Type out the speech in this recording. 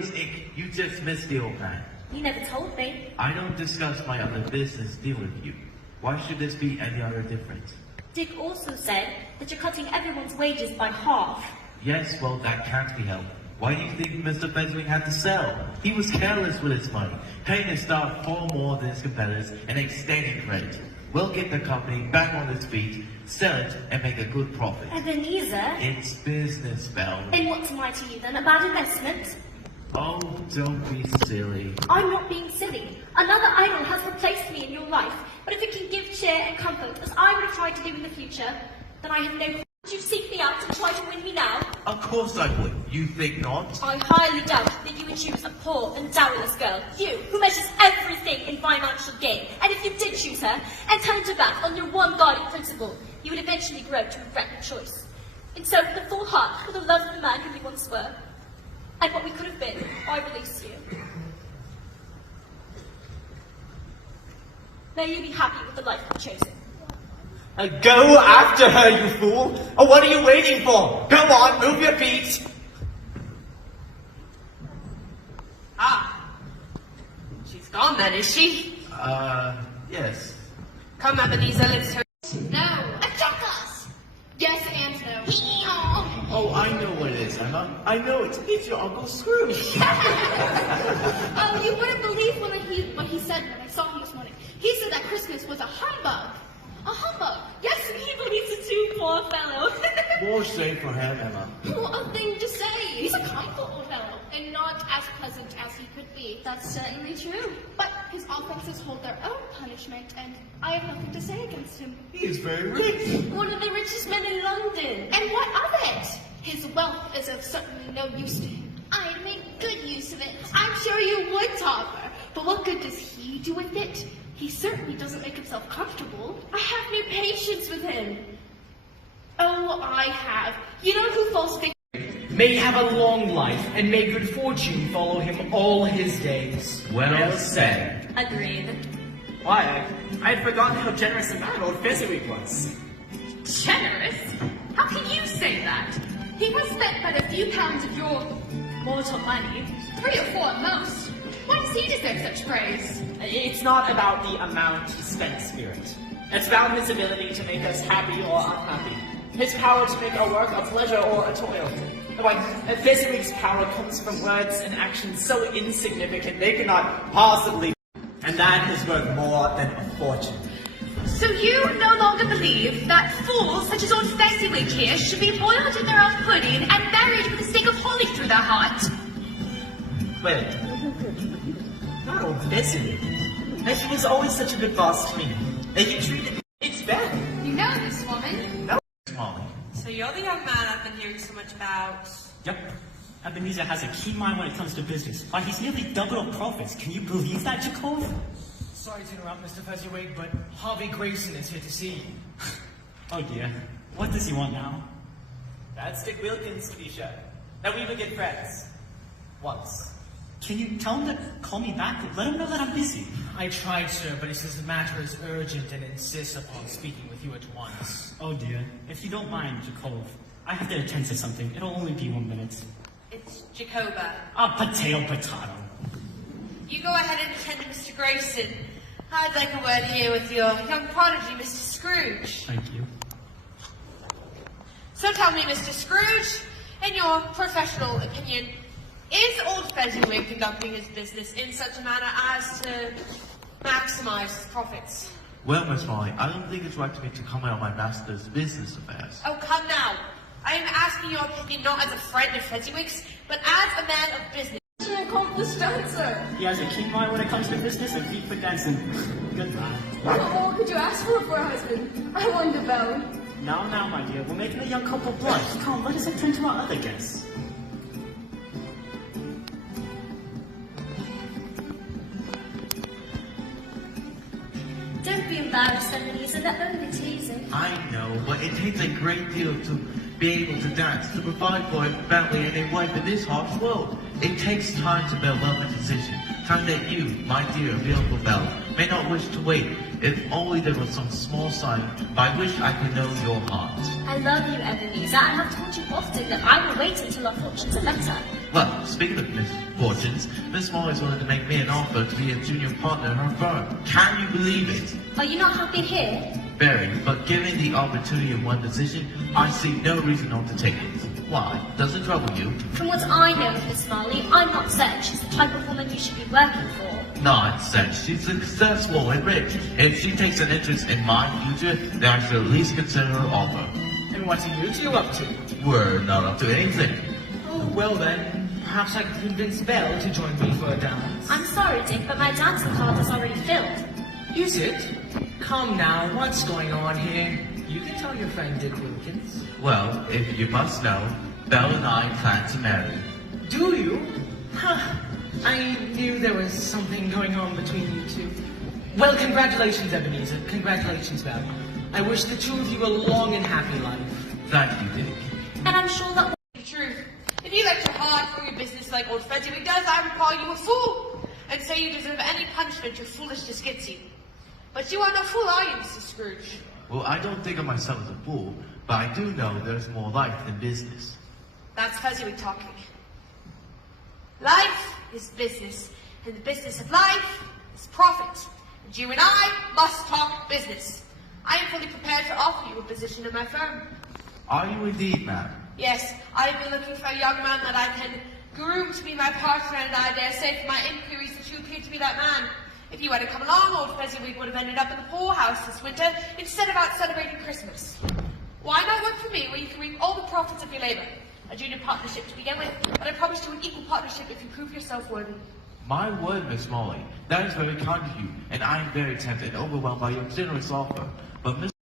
Nick, you just missed the old man. You never told me. I don't discuss my other business deal with you. Why should this be any other different? Dick also said that you're cutting everyone's wages by half. Yes, well, that can't be helped. Why do you think Mr. Fenswick had to sell? He was careless with his money, paying his staff far more than his competitors and extending credit. We'll get the company back on its feet, sell it, and make a good profit. Ebenezer? It's business, Belle. And what's mine to you then? A bad investment? Oh, don't be silly. I'm not being silly. Another idol has replaced me in your life. But if it can give cheer and comfort, as I would have tried to do in the future, then I have no... Would you seek me out and try to win me now? Of course I would. You think not? I highly doubt that you would choose a poor and dowerless girl. You, who measures everything in financial gain. And if you did choose her, and turned her back on your one guiding principle, you would eventually grow to regret your choice. And so, with a full heart, with the love of the man who we once were, and what we could have been, I release you. May you be happy with the life you've chosen. Go after her, you fool! What are you waiting for? Come on, move your feet! Ah. She's gone then, is she? Yes. Come, Ebenezer, let's turn. No. A jackass! Yes and no. Oh, I know what it is, Emma. I know it. It's your Uncle Scrooge. Oh, you wouldn't believe what he said when I saw him this morning. He said that Christmas was a humbug. A humbug. Yes, he believes it too, poor fellow. More shame for him, Emma. What a thing to say. He's a comical old fellow, and not as pleasant as he could be. That's certainly true. But his offenses hold their own punishment, and I have nothing to say against him. He is very rich. One of the richest men in London. And what of it? His wealth is of certainly no use to him. I'd make good use of it. I'm sure you would, Topper. But what good does he do with it? He certainly doesn't make himself comfortable. I have no patience with him. Oh, I have. You know who falls victim? May he have a long life, and may good fortune follow him all his days. Well said. Agreed. Why, I had forgotten how generous a man old Fezziwig was. Generous? How can you say that? He has spent but a few pounds of your mortal money. 3 or 4 at most. Why does he deserve such praise? It's not about the amount he spent, Spirit. It's about his ability to make us happy or unhappy. His power to make our work a pleasure or a toil. Why, Fezziwig's power comes from words and actions so insignificant they cannot possibly... And that is worth more than a fortune. So you no longer believe that fools such as old Fezziwig here should be boiled in their own pudding and buried with a stick of holly through their heart? Wait, not old Fezziwig. He was always such a good boss to me. And you treated me... It's Ben. You know this woman? No. Molly. So you're the young man I've been hearing so much about. Yep. Ebenezer has a keen mind when it comes to business. Why, he's nearly doubled up profits. Can you believe that, Jacob? Sorry to interrupt, Mr. Fezziwig, but Harvey Grayson is here to see you. Oh dear. What does he want now? That's Dick Wilkins, Felicia. That we would get friends. Once. Can you tell him to call me back? Let him know that I'm busy. I tried, sir, but he says the matter is urgent and insists upon speaking with you at once. Oh dear. If you don't mind, Jacob, I have to attend to something. It'll only be 1 minute. It's Jacoba. Potato. You go ahead and attend to Mr. Grayson. I'd like a word here with your young prodigy, Mr. Scrooge. Thank you. So tell me, Mr. Scrooge, in your professional opinion, is old Fezziwig conducting his business in such a manner as to maximize his profits? Well, Miss Molly, I don't think it's right to me to comment on my master's business affairs. Oh, come now. I am asking your opinion not as a friend of Fezziwig's, but as a man of business. An accomplished dancer. He has a keen mind when it comes to business and feet for dancing. Good man. What more could you ask for a husband? I wonder, Belle. Now, my dear, we're making a young couple blush. Come on, let us attend to our other guests. Don't be embarrassed, Ebenezer. They're only teasing. I know, but it takes a great deal to be able to dance, to provide for a family and a wife in this harsh world. It takes time to build up a position, time that you, my dear beautiful Belle, may not wish to wait, if only there was some small sign by which I could know your heart. I love you, Ebenezer. I have told you often that I will wait until our fortunes are better. Well, speaking of misfortunes, Miss Molly's wanted to make me an offer to be a junior partner in her firm. Can you believe it? Are you not happy here? Very, but given the opportunity of one position, I see no reason not to take it. Why? Does it trouble you? From what I know of Miss Marley, I'm not certain she's the type of woman you should be working for. Nonsense. She's successful and rich. If she takes an interest in my future, then I should at least consider her offer. And what are you two up to? We're not up to anything. Oh, well then, perhaps I could convince Belle to join me for a dance. I'm sorry, Dick, but my dancing card is already filled. Is it? Come now, what's going on here? You can tell your friend Dick Wilkins. Well, if you must know, Belle and I plan to marry. Do you? Huh. I knew there was something going on between you two. Well, congratulations, Ebenezer. Congratulations, Belle. I wish the two of you a long and happy life. Thank you, Dick. And I'm sure that The truth. If you lecture hard for your business like old Fezziwig does, I would call you a fool, and say you deserve any punishment your foolishness gets you. But you are no fool, are you, Mrs. Scrooge? Well, I don't think of myself as a fool, but I do know there's more life than business. That's Fezziwig talking. Life is business, and the business of life is profit. And you and I must talk business. I am fully prepared to offer you a position in my firm. Are you indeed, ma'am? Yes, I have been looking for a young man that I can groom to be my partner, and I dare say from my inquiries that you appear to be that man. If you had come along, old Fezziwig would have ended up in the poorhouse this winter instead of out celebrating Christmas. Why not work for me where you can reap all the profits of your labor? A junior partnership to begin with, but I promise you an equal partnership if you prove yourself worthy. My word, Miss Molly. That is very kind of you, and I am very tempted and overwhelmed by your generous offer. But Miss